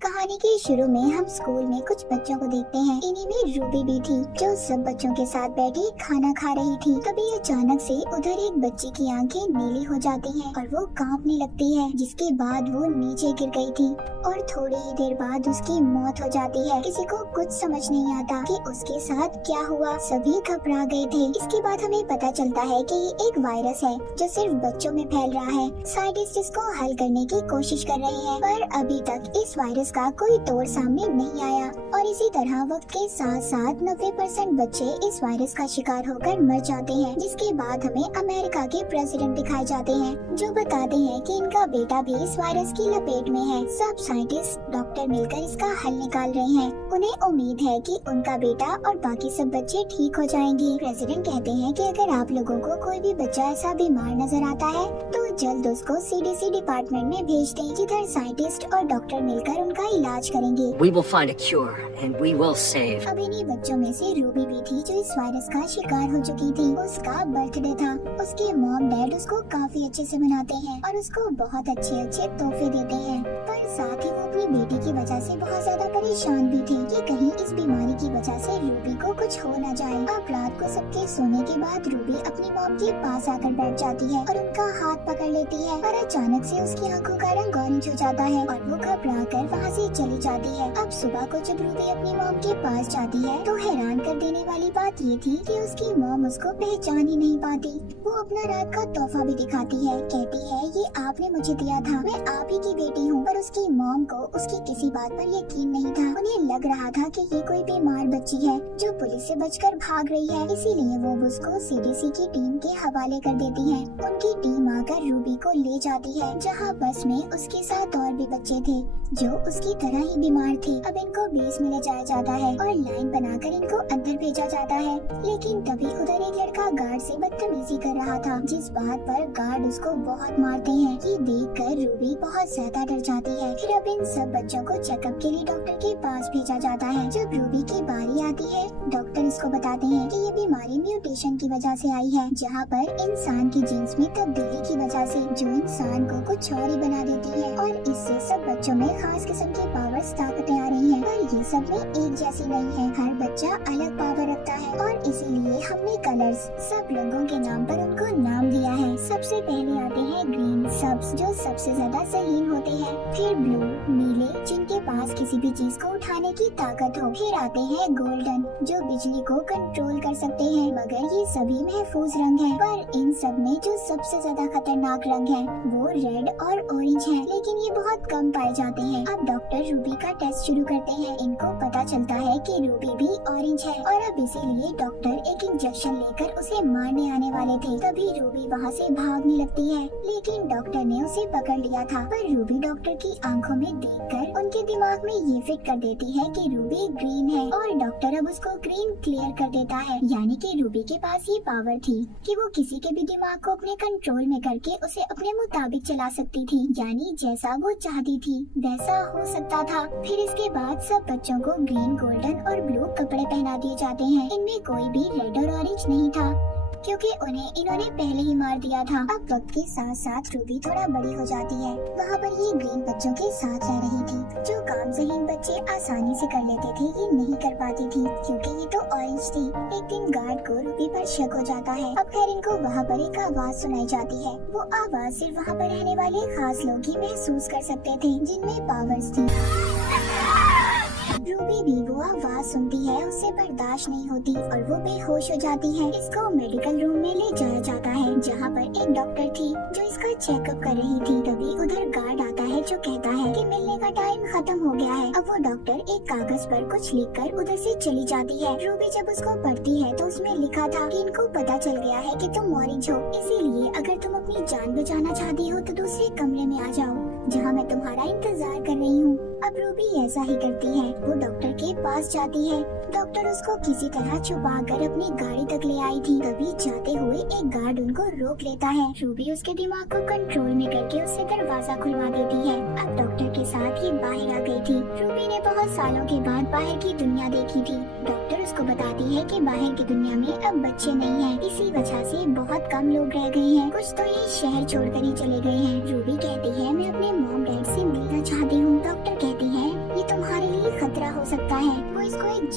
कहानी के शुरू में हम स्कूल में कुछ बच्चों को देखते हैं। इन्हीं में रूबी भी थी, जो सब बच्चों के साथ बैठी खाना खा रही थी। तभी अचानक से उधर एक बच्ची की आंखें नीली हो जाती हैं और वो कांपने लगती है, जिसके बाद वो नीचे गिर गई थी और थोड़ी ही देर बाद उसकी मौत हो जाती है। किसी को कुछ समझ नहीं आता कि उसके साथ क्या हुआ। सभी घबरा गए थे। इसके बाद हमें पता चलता है कि ये एक वायरस है जो सिर्फ बच्चों में फैल रहा है। साइंटिस्ट इसको हल करने की कोशिश कर रहे हैं, पर अभी तक इस वायरस का कोई तोड़ सामने नहीं आया। और इसी तरह वक्त के साथ साथ 90% बच्चे इस वायरस का शिकार होकर मर जाते हैं, जिसके बाद हमें अमेरिका के प्रेसिडेंट दिखाए जाते हैं, जो बताते हैं कि इनका बेटा भी इस वायरस की लपेट में है। सब साइंटिस्ट डॉक्टर मिलकर इसका हल निकाल रहे हैं। उन्हें उम्मीद है कि उनका बेटा और बाकी सब बच्चे ठीक हो जाएंगे। प्रेसिडेंट कहते हैं कि अगर आप लोगों को कोई भी बच्चा ऐसा बीमार नजर आता है तो जल्द उसको CDC डिपार्टमेंट में भेज दें, जिधर साइंटिस्ट और डॉक्टर मिलकर उनका इलाज करेंगे। We will find a cure and we will save. अब इन्हीं बच्चों में से रूबी भी थी, जो इस वायरस का शिकार हो चुकी थी। उसका बर्थडे था। उसके मॉम डैड उसको काफी अच्छे से मनाते हैं और उसको बहुत अच्छे अच्छे तोहफे देते हैं, पर साथ ही वो अपनी बेटी की वजह से बहुत ज्यादा परेशान भी थे कि कहीं इस बीमारी की वजह से रूबी को कुछ हो न जाए। अब रात को सबके सोने के बाद रूबी अपनी मॉम के पास आकर बैठ जाती है और उनका हाथ पकड़ लेती है, और अचानक से उसकी आंखों का रंग ऑरेंज हो जाता है और वो घबरा कर वहाँ से चली जाती है। अब सुबह को जब रूबी अपनी मॉम के पास जाती है तो हैरान कर देने वाली बात ये थी कि उसकी मॉम उसको पहचान ही नहीं पाती। वो अपना रात का तोहफा भी दिखाती है, कहती है ये आपने मुझे दिया था, मैं आप ही की बेटी हूँ। पर उसकी मॉम को उसकी किसी बात पर यकीन नहीं था। उन्हें लग रहा था कि ये कोई बीमार बच्ची है जो पुलिस से बचकर भाग रही है, इसीलिए वो उसको CDC की टीम के हवाले कर देती है। उनकी टीम आकर रूबी को ले जाती है, जहाँ बस में उसके साथ और भी बच्चे थे जो उसकी तरह ही बीमार थे। अब इनको बेस में ले जाया जाता है और लाइन बनाकर इनको अंदर भेजा जाता है, लेकिन तभी उधर एक लड़का गार्ड से बदतमीजी कर रहा था, जिस बात पर गार्ड उसको बहुत मारते हैं। ये देखकर रूबी बहुत ज्यादा डर जाती है। फिर अब इन सब बच्चों को चेकअप के लिए डॉक्टर के पास भेजा जाता है। जब रूबी की बारी आती है, डॉक्टर इसको बताते हैं कि ये बीमारी म्यूटेशन की वजह से आई है, जहाँ पर इंसान की जीन्स में तब्दीली की वजह से जो इंसान को कुछ और ही बना देती है, और इससे सब बच्चों में खास किस्म की पावर्स ताकतें आ रही हैं, पर ये सब में एक जैसी नहीं है। हर बच्चा अलग पावर रखता है और इसीलिए हमने कलर्स, सब रंगों के नाम पर उनको नाम दिया है। सबसे पहले आते हैं ग्रीन, सब्ज जो सबसे ज्यादा ज़हीन होते हैं, फिर ब्लू, नीले जिनके पास किसी भी चीज को उठाने की ताकत हो, फिर आते हैं गोल्डन जो बिजली को कंट्रोल कर सकते हैं। मगर ये सभी महफूज रंग हैं, पर इन सब में जो सबसे ज्यादा खतरनाक रंग है वो रेड और ऑरेंज है, लेकिन ये बहुत कम पाए जाते हैं। अब डॉक्टर रूबी का टेस्ट शुरू करते हैं। इनको पता चलता है कि रूबी भी ऑरेंज है और अब इसीलिए डॉक्टर एक इंजेक्शन लेकर उसे मारने आने वाले थे। तभी रूबी वहाँ से भागने लगती है, लेकिन डॉक्टर ने उसे पकड़ लिया था। पर रूबी डॉक्टर की आंखों में देखकर उनके दिमाग में ये फिट कर देती है कि रूबी ग्रीन है, और डॉक्टर अब उसको ग्रीन क्लियर कर देता है। यानी कि रूबी के पास ये पावर थी कि वो किसी के भी दिमाग को अपने कंट्रोल में करके उसे अपने मुताबिक चला सकती थी, यानी जैसा वो चाहती थी वैसा हो सकता था। फिर इसके बाद सब बच्चों को ग्रीन, गोल्डन और ब्लू कपड़े पहना दिए जाते हैं। इनमें कोई भी रेड और ऑरेंज नहीं था, क्योंकि उन्हें इन्होंने पहले ही मार दिया था। अब वक्त के साथ साथ रूबी थोड़ा बड़ी हो जाती है। वहाँ पर ये ग्रीन बच्चों के साथ रह रही थी, जो काम ज़हीन बच्चे आसानी से कर लेते थे, ये नहीं कर पाती थी क्योंकि ये तो ऑरेंज थी। एक दिन गार्ड को रूबी पर शक हो जाता है। अब खैर इनको वहाँ पर एक आवाज सुनाई जाती है। वो आवाज सिर्फ वहाँ पर रहने वाले खास लोग ही महसूस कर सकते थे, जिनमें पावर्स थी। रूबी भी वो आवाज सुनती है, उसे बर्दाश्त नहीं होती और वो बेहोश हो जाती है। इसको मेडिकल रूम में ले जाया जाता है, जहाँ पर एक डॉक्टर थी जो इसका चेकअप कर रही थी। तभी उधर गार्ड आता है जो कहता है कि मिलने का टाइम खत्म हो गया है। अब वो डॉक्टर एक कागज पर कुछ लिखकर उधर से चली जाती है। रूबी जब उसको पढ़ती है तो उसमें लिखा था कि इनको पता चल गया है कि तुम ऑरेंज हो, इसीलिए अगर तुम अपनी जान बचाना चाहती हो तो दूसरे कमरे में आ जाओ, जहाँ मैं तुम्हारा इंतजार कर रही हूँ। अब रूबी ऐसा ही करती है। वो डॉक्टर के पास जाती है। डॉक्टर उसको किसी तरह छुपाकर अपनी गाड़ी तक ले आई थी। तभी जाते हुए एक गार्ड उनको रोक लेता है। रूबी उसके दिमाग को कंट्रोल में करके उससे दरवाजा खुलवा देती है। अब डॉक्टर के साथ ये बाहर आ गई थी। रूबी ने बहुत सालों के बाद बाहर की दुनिया देखी थी। डॉक्टर उसको बताती है कि बाहर की दुनिया में अब बच्चे नहीं हैं, इसी वजह से बहुत कम लोग रह गए हैं, कुछ तो ये शहर छोड़कर ही चले गए हैं। रूबी कहती है मैं अपने मॉम डैड से मिलना चाहती हूँ। डॉक्टर कहती है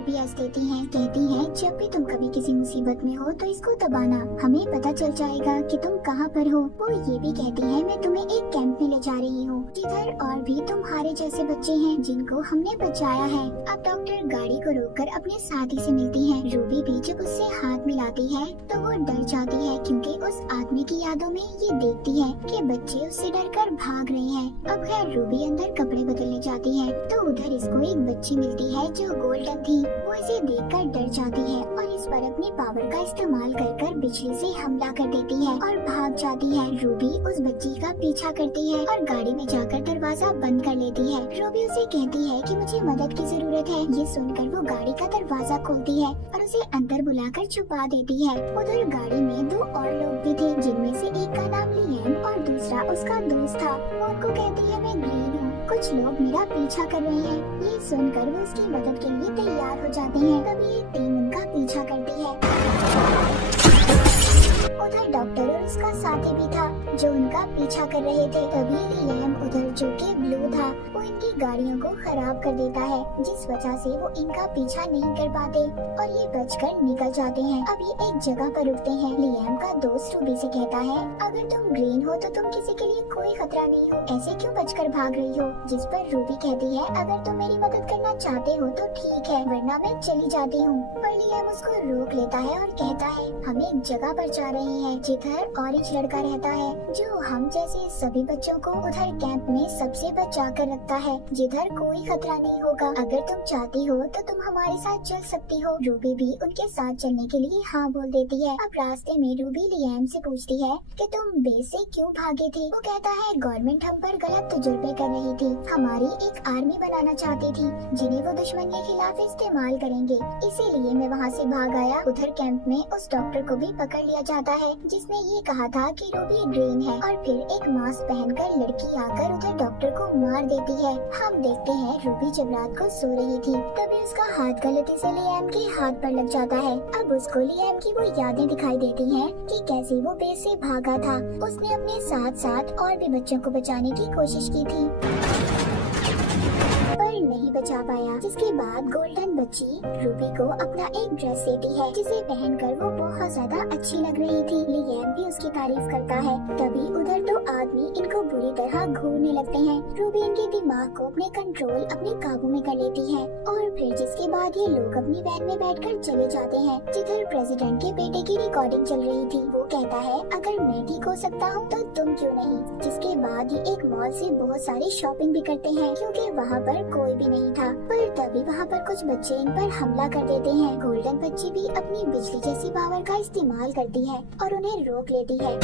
GPS देती हैं। कहती हैं जब भी तुम कभी किसी मुसीबत में हो तो इसको दबाना, हमें पता चल जाएगा कि तुम कहाँ पर हो। वो ये भी कहती है मैं तुम्हें एक कैंप में ले जा रही हूँ जिधर और भी तुम्हारे जैसे बच्चे हैं जिनको हमने बचाया है। अब डॉक्टर गाड़ी को रोककर अपने साथी से मिलती है। रूबी भी जब उससे हाथ मिलाती है तो वो डर जाती है क्योंकि उस आदमी की यादों में ये देखती है कि बच्चे उससे डरकर भाग रहे हैं। अब खैर रूबी अंदर कपड़े बदलने जाती है तो उधर इसको एक बच्ची मिलती है जो गोल्डन थी। वो इसे देखकर डर जाती है और इस पर अपनी पावर का इस्तेमाल कर बिजली से हमला कर देती है और भाग जाती है। रूबी उस बच्ची का पीछा करती है और गाड़ी में जाकर दरवाजा बंद कर लेती है। रूबी उसे कहती है कि मुझे मदद की जरूरत है। ये सुनकर वो गाड़ी का दरवाजा खोलती है और उसे अंदर बुलाकर छुपा देती है। उधर गाड़ी में दो और लोग भी थे जिनमें से एक का नाम लिएम और दूसरा उसका दोस्त था। वो उनको कहती है मैं ग्रीन हूँ, कुछ लोग मेरा पीछा कर रहे हैं। ये सुनकर वो उसकी मदद के लिए तैयार हो जाते हैं। तभी एक टीम उनका पीछा करती है। उधर डॉक्टर और उसका साथी भी था जो उनका पीछा कर रहे थे। तभी लिएम उधर जो कि ब्लू था वो इनकी गाड़ियों को खराब कर देता है जिस वजह से वो इनका पीछा नहीं कर पाते और ये बचकर निकल जाते हैं। अब ये एक जगह पर रुकते हैं। लिएम का दोस्त रूबी से कहता है अगर तुम ग्रीन हो तो तुम किसी के लिए कोई खतरा नहीं हो, ऐसे क्यों बचकर भाग रही हो। जिस पर रूबी कहती है अगर तुम मेरी मदद करना चाहते हो तो ठीक है वरना मैं चली जाती हूँ। पर लिएम उसको रोक लेता है और कहता है हम एक जगह पर जा रहे हैं जिधर ऑरेंज लड़का रहता है जो हम जैसे सभी बच्चों को उधर कैंप में सबसे बचा कर रखता है जिधर कोई खतरा नहीं होगा। अगर तुम चाहती हो तो तुम हमारे साथ चल सकती हो। रूबी भी उनके साथ चलने के लिए हाँ बोल देती है। अब रास्ते में रूबी लिएम से पूछती है कि तुम बेस से क्यों भागे थे। वो कहता है गवर्नमेंट हम पर गलत तजुर्बे कर रही थी, हमारी एक आर्मी बनाना चाहती थी जिन्हें वो दुश्मन के खिलाफ इस्तेमाल करेंगे, इसीलिए मैं वहाँ से भाग आया। उधर कैंप में उस डॉक्टर को भी पकड़ लिया जाता है जिसने ये कहा था कि रूबी ग्रीन है और फिर एक मास्क पहनकर लड़की आकर उधर डॉक्टर को मार देती है। हम देखते हैं रूबी जब रात को सो रही थी तभी उसका हाथ गलती से लिएम के हाथ पर लग जाता है। अब उसको लिएम की वो यादें दिखाई देती हैं कि कैसे वो बेस से भागा था। उसने अपने साथ साथ और भी बच्चों को बचाने की कोशिश की थी पर नहीं बचा पाया। जिसके बाद गोल्डन बच्ची रूबी को अपना एक ड्रेस देती है जिसे पहनकर वो बहुत ज्यादा अच्छी लग रही थी। लिएम भी उसकी तारीफ करता है। तभी उधर दो आदमी इनको बुरी तरह घूरने लगते हैं। रूबी इनके दिमाग को अपने कंट्रोल अपने काबू में कर लेती है और फिर जिसके बाद ये लोग अपनी वैन में बैठकर चले जाते हैं जिधर प्रेसिडेंट के बेटे की रिकॉर्डिंग चल रही थी। वो कहता है अगर मैं ठीक हो सकता हूँ तो तुम क्यों नहीं। जिसके बाद ये एक मॉल से बहुत सारी शॉपिंग भी करते हैं क्योंकि वहाँ पर कोई भी नहीं था। पर तभी वहाँ पर कुछ बच्चे इन पर हमला कर देते हैं। गोल्डन बच्ची भी अपनी बिजली जैसी पावर का इस्तेमाल करती है और उन्हें रोक लेती है।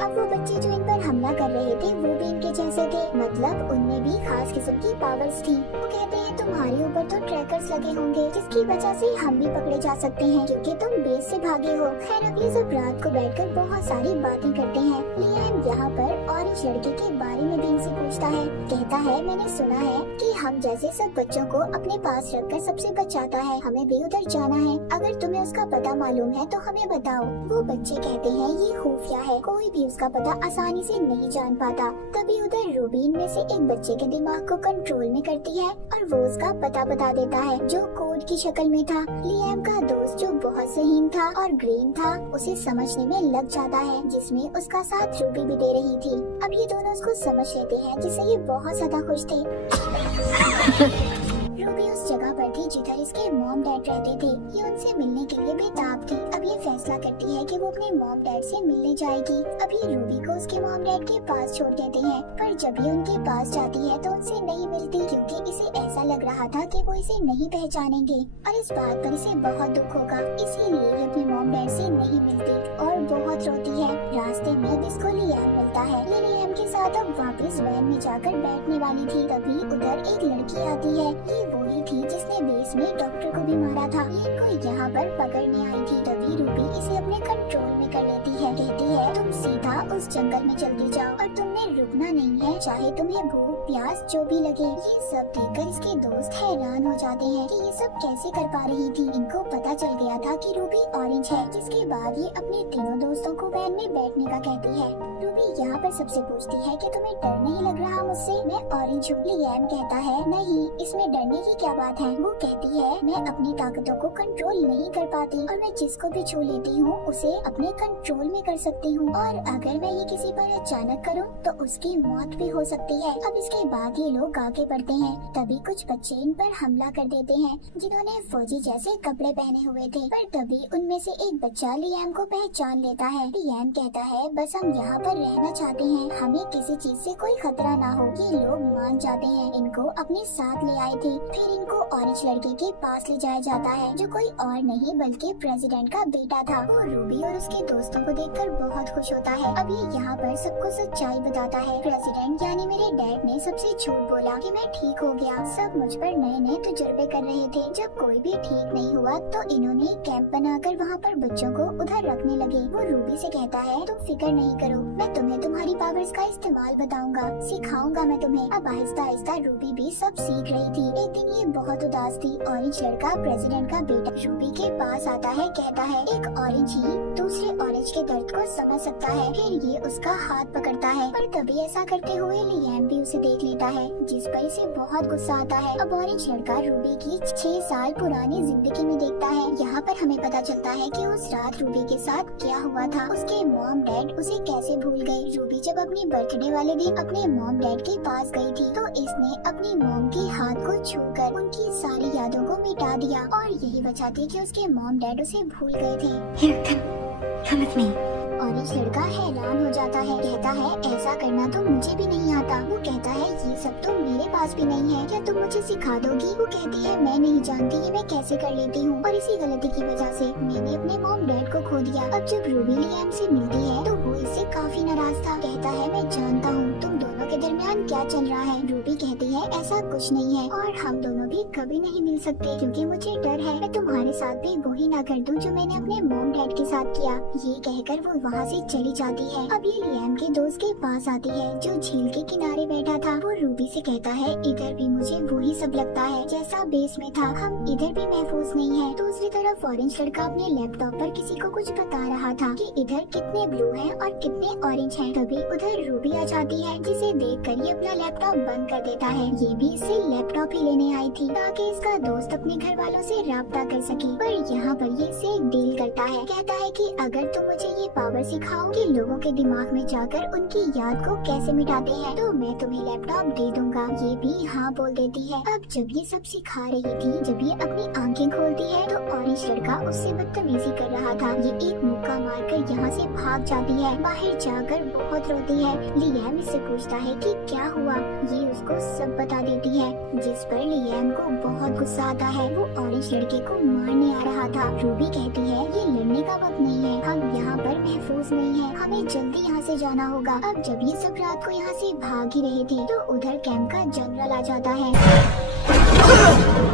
अब वो बच्चे जो इन पर हमला कर रहे थे वो भी इनके जैसे थे, मतलब उनमें भी खास किस्म की पावर्स थी। वो कहते हैं तुम्हारे ऊपर तो ट्रैकर्स लगे होंगे जिसकी वजह से हम भी पकड़े जा सकते हैं क्योंकि तुम बेस से भागे हो। खैर अब ये सब रात को बैठकर बहुत सारी बातें करते हैं। लिएम यहाँ पर ऑरेंज लड़के के बारे में भी इनसे पूछता है। कहता है मैंने सुना है कि हम जैसे सब बच्चों को अपने पास रखकर सबसे बचाता है, हमें भी उधर जाना है। अगर तुम्हें उसका पता मालूम है तो हमें बताओ। वो बच्चे कहते हैं ये खुफिया है, कोई भी उसका पता आसानी से नहीं जान पाता। तभी उधर रूबी इनमें से एक बच्चे के दिमाग को कंट्रोल में करती है और वो उसका पता बता देता है जो कोड की शक्ल में था। लिएम का दोस्त जो बहुत ज़हीन था और ग्रीन था उसे समझने में लग जाता है जिसमें उसका साथ रूबी भी दे रही थी। अब ये दोनों उसको समझ लेते हैं जिससे ये बहुत ज्यादा खुश थे। रूबी उस जगह पर थी जिधर इसके मॉम डैड रहते थे। ये उनसे मिलने के लिए बेताब थी। अब ये फैसला करती है कि वो अपने मॉम डैड से मिलने जाएगी। अब ये रूबी को उसके मॉम डैड के पास छोड़ देते हैं पर जब ये उनके पास जाती है तो उनसे नहीं मिलती क्योंकि इसे ऐसा लग रहा था कि वो इसे नहीं पहचानेंगे और इस बात पर इसे बहुत दुख होगा। इसीलिए ये अपने मॉम डैड से नहीं मिलती और बहुत रोती है। रास्ते में अब इसको लिएम मिलता है। ये लिएम के साथ अब वापस वैन में जाकर बैठने वाली थी। तभी उधर एक लड़की आती है। ये वही थी जिसने बेस में डॉक्टर को भी मारा था। ये इनको यहाँ पर पकड़ने आई थी। तभी रूबी इसे अपने कंट्रोल में कर लेती है। कहती है तुम सीधा उस जंगल में चलती जाओ और तुमने रुकना नहीं है चाहे तुम्हें भूख प्यास जो भी लगे। ये सब देखकर इसके दोस्त हैरान हो जाते हैं कि ये सब कैसे कर पा रही थी। इनको पता चल गया था कि रूबी ऑरेंज है। जिसके बाद ये अपने तीनों दोस्तों को वैन में बैठने का कहती है। रूबी यहाँ पर पर सबसे पूछती है कि तुम्हें डर नहीं लग रहा मुझसे? मैं ऑरेंज हूँ। लियाम कहता है नहीं, इसमें डरने की क्या बात है। वो कहती है मैं अपनी ताकतों को कंट्रोल नहीं कर पाती और मैं जिसको भी छू लेती हूँ उसे अपने कंट्रोल में कर सकती हूँ, और अगर मैं ये किसी पर अचानक करूँ तो उसकी मौत भी हो सकती है। अब इसके बाद ये लोग आगे बढ़ते हैं। तभी कुछ बच्चे इन पर हमला कर देते हैं जिन्होंने फौजी जैसे कपड़े पहने हुए थे, पर तभी उनमें से एक बच्चा लियाम को पहचान लेता है। लियाम कहता है बस हम यहाँ पर रहना चाहते हैं, हमें किसी चीज से कोई खतरा ना हो। ये लोग मान जाते हैं, इनको अपने साथ ले आए थे। फिर इनको ऑरेंज लड़के के पास ले जाया जाता है जो कोई और नहीं बल्कि प्रेसिडेंट का बेटा था। वो रूबी और उसके दोस्तों को देखकर बहुत खुश होता है। अब ये यहाँ पर सबको सच्चाई बताता है। प्रेसिडेंट यानी मेरे डैड ने सबसे झूठ बोला कि मैं ठीक हो गया। सब मुझ पर नए नए तजुर्बे कर रहे थे। जब कोई भी ठीक नहीं हुआ तो इन्होंने कैंप बनाकर वहाँ पर बच्चों को उधर रखने लगे। वो रूबी से कहता है तुम फिक्र नहीं करो, मैं तुम्हें तुम्हारी पावर्स का इस्तेमाल बताऊंगा, सिखाऊंगा मैं तुम्हें। अब आहिस्ता आहिस्ता रूबी भी सब सीख रही थी। एक दिन ये बहुत उदास थी। ऑरेंज लड़का प्रेसिडेंट का बेटा रूबी के पास आता है, कहता है एक ऑरेंज ही दूसरे ऑरेंज के दर्द को समझ सकता है। फिर ये उसका हाथ पकड़ता है, पर तभी ऐसा करते हुए लियाम भी उसे देख लेता है, जिस पर इसे बहुत गुस्सा आता है। अब ऑरेंज लड़का रूबी की 6 साल पुरानी जिंदगी में देखता है। यहाँ पर हमें पता चलता है कि उस रात रूबी के साथ क्या हुआ था। उसके मॉम डैड उसे कैसे भूल गए। रूबी जब अपनी बर्थडे वाले दिन अपने मॉम डैड के पास गई थी तो इसने अपनी मॉम के हाथ को छूकर उनकी सारी यादों को मिटा दिया, और यही वजह थी कि उसके मॉम डैड उसे भूल गए थे। Here, come with me. Orange लड़का हैरान हो जाता है, कहता है ऐसा करना तो मुझे भी नहीं आता। वो कहता है ये सब तो मेरे पास भी नहीं है, क्या तुम मुझे सिखा दोगी? वो कहती है मैं नहीं जानती ये मैं कैसे कर लेती हूँ, और इसी गलती की वजह से मैंने अपने मॉम डैड को खो दिया। अब जब रूबी लियाम से मिलती है तो वो इससे काफी नाराज था। कहता है मैं जानता हूँ तुम दोनों के दरमियान क्या चल रहा है। रूबी कहती है ऐसा कुछ नहीं है, और हम दोनों भी कभी नहीं मिल सकते क्योंकि मुझे डर है मैं तुम्हारे साथ भी वही ना कर दूं जो मैंने अपने मॉम डैड के साथ किया। ये कहकर वो वहाँ से चली जाती है। अब ये लियाम के दोस्त के पास आती है जो झील के किनारे बैठा था। वो रूबी से कहता है इधर भी मुझे वही सब लगता है जैसा बेस में था, हम इधर भी महफूज नहीं है। दूसरी तरफ ऑरेंज लड़का अपने लैपटॉप पर किसी को कुछ बता रहा था कि इधर कितने ब्लू हैं और कितने ऑरेंज हैं। तभी उधर रूबी आ जाती है जिसे देखकर ये अपना लैपटॉप बंद कर देता है। ये भी इसे लैपटॉप ही लेने आई थी ताकि इसका दोस्त अपने घर वालों से राब्ता कर सके। पर यहाँ पर ये इसे एक डील करता है, कहता है कि अगर तुम मुझे ये पावर सिखाओ कि लोगों के दिमाग में जाकर उनकी याद को कैसे मिटाते हैं तो मैं तुम्हें लैपटॉप दे दूंगा। ये भी हाँ बोल देती है। अब जब ये सब सिखा रही थी, जब ये अपनी आंखें खोलती है तो ऑरेंज लड़का उससे बदतमीजी कर रहा था। ये एक मुक्का मारकर यहाँ से भाग जाती है। बाहर जाकर बहुत रोती है। लियाम इससे पूछता है कि क्या हुआ। ये उसको सब बता देती है, जिस पर लियाम को बहुत गुस्सा आता है। वो ऑरेंज लड़के को मारने आ रहा था। रूबी कहती है ये लड़ने का वक्त नहीं है, हम यहाँ पर महफूज नहीं है, हमें जल्दी यहाँ से जाना होगा। अब जब ये सब रात को यहाँ से भाग ही रहे थे तो उधर कैंप का जनरल आ जाता है।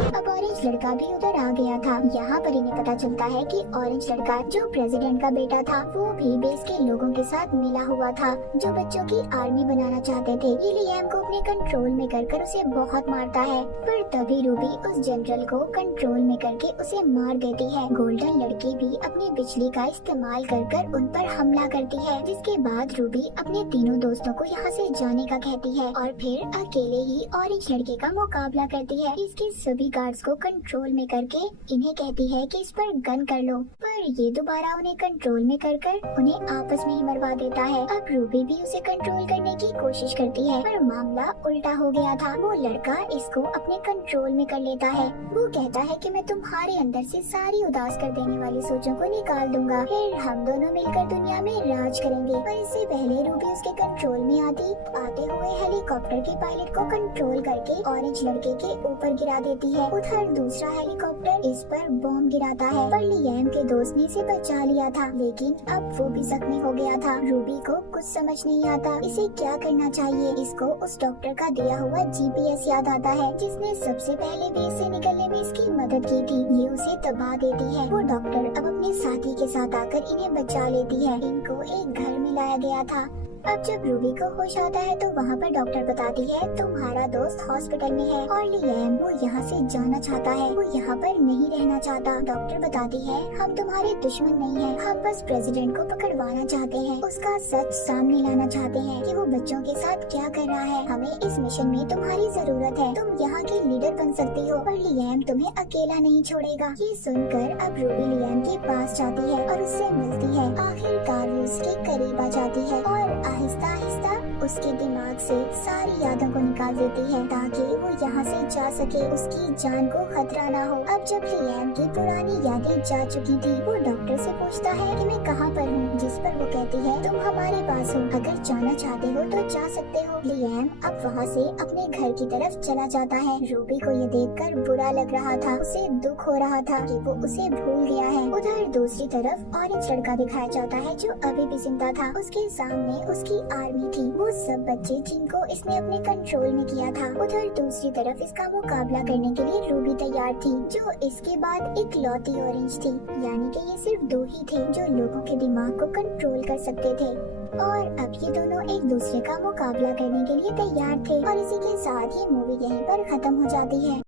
अब ऑरेंज लड़का भी उधर आ गया था। यहाँ पर इन्हें पता चलता है कि ऑरेंज लड़का जो प्रेसिडेंट का बेटा था वो भी बेस के लोगों के साथ मिला हुआ था जो बच्चों की आर्मी बनाना चाहते थे। ये लियाम को अपने कंट्रोल में कर उसे बहुत मारता है, पर तभी रूबी उस जनरल को कंट्रोल में करके उसे मार देती है। गोल्डन लड़की भी अपनी बिजली का इस्तेमाल कर उन पर हमला करती है, जिसके बाद रूबी अपने तीनों दोस्तों को यहाँ से जाने का कहती है और फिर अकेले ही ऑरेंज लड़के का मुकाबला करती है। इसके सभी गार्ड्स को कंट्रोल में करके इन्हें कहती है कि इस पर गन कर लो, पर ये दोबारा उन्हें कंट्रोल में कर उन्हें आपस में ही मरवा देता है। अब रूबी भी उसे कंट्रोल करने की कोशिश करती है, पर मामला उल्टा हो गया था। वो लड़का इसको अपने कंट्रोल में कर लेता है। वो कहता है कि मैं तुम्हारे अंदर से सारी उदास कर देने वाली सोचों को निकाल दूंगा, फिर हम दोनों मिलकर दुनिया में राज करेंगे। पर इससे पहले रूबी उसके कंट्रोल में आते हुए हेलीकॉप्टर के पायलट को कंट्रोल करके ऑरेंज लड़के के ऊपर गिरा देती है। उधर दूसरा हेलीकॉप्टर इस पर बॉम्ब गिराता है, पर लियाम के दोस्त ने इसे बचा लिया था, लेकिन अब वो भी जख्मी हो गया था। रूबी को कुछ समझ नहीं आता इसे क्या करना चाहिए। इसको उस डॉक्टर का दिया हुआ GPS याद आता है जिसने सबसे पहले बेस से निकलने में इसकी मदद की थी। ये उसे दबा देती है। वो डॉक्टर अब अपने साथी के साथ आकर इन्हें बचा लेती है। इनको एक घर में लाया गया था। अब जब रूबी को होश आता है तो वहाँ पर डॉक्टर बताती है तुम्हारा दोस्त हॉस्पिटल में है और लियाम वो यहाँ से जाना चाहता है, वो यहाँ पर नहीं रहना चाहता। डॉक्टर बताती है हम तुम्हारे दुश्मन नहीं है, हम बस प्रेसिडेंट को पकड़वाना चाहते हैं, उसका सच सामने लाना चाहते हैं कि वो बच्चों के साथ क्या कर रहा है। हमें इस मिशन में तुम्हारी जरूरत है, तुम यहाँ के लीडर बन सकती हो पर लियाम तुम्हें अकेला नहीं छोड़ेगा। ये सुनकर अब रूबी लियाम के पास जाती है और उससे मिलती है। आखिरकार वो उसके करीब आ जाती है और आहिस्ता आहिस्ता उसके दिमाग से सारी यादों को निकाल देती है ताकि वो यहाँ से जा सके, उसकी जान को खतरा ना हो। अब जब लियाम की पुरानी यादें जा चुकी थी वो डॉक्टर से पूछता है कि मैं कहाँ पर हूँ, जिस पर वो कहती है तुम हमारे पास हो, अगर जाना चाहते हो तो जा सकते हो। लियाम अब वहाँ से अपने घर की तरफ चला जाता है। रूबी को ये देखकर बुरा लग रहा था, उसे दुख हो रहा था कि वो उसे भूल गया है। उधर दूसरी तरफ ऑरेंज लड़का दिखाया जाता है जो अभी भी जिंदा था। उसके सामने उसकी आर्मी थी, वो सब बच्चे जिनको इसने अपने कंट्रोल में किया था। उधर दूसरी तरफ इसका मुकाबला करने के लिए रूबी तैयार थी जो इसके बाद एक लौती ऑरेंज थी, यानी कि ये सिर्फ दो ही थे जो लोगों के दिमाग को कंट्रोल कर सकते थे। और अब ये दोनों एक दूसरे का मुकाबला करने के लिए तैयार थे और इसी के साथ ये मूवी यहीं पर खत्म हो जाती है।